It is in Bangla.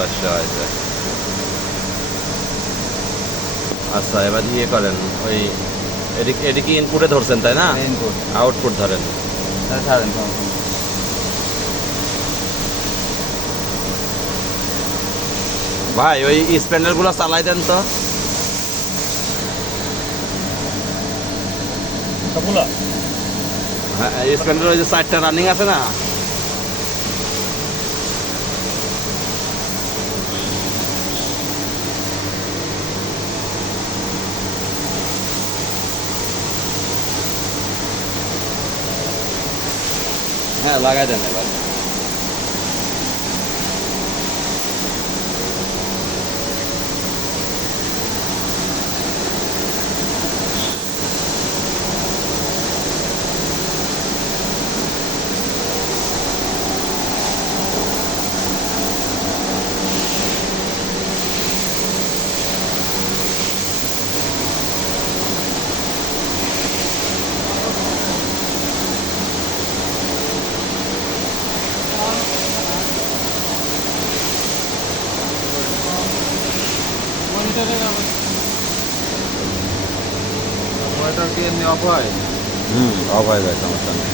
500 হয়েছে। আচ্ছা এবার ইয়ে করেন, ওই এদিকে ইনপুটে ধরছেন তাই না? ইনপুট আউটপুট ধরেন। ছাড়েন সমস্যা নেই। ভাই ওই স্প্যান্ডারগুলো চালাই দেন তো। সবগুলো হ্যাঁ স্প্যান্ডার ওই যে 4টা রানিং আছে না? হ্যাঁ লাগাই দেন এবার। মনিটর কি এমনি অফ হয়? অফ হয়ে যায়, সমস্যা নেই।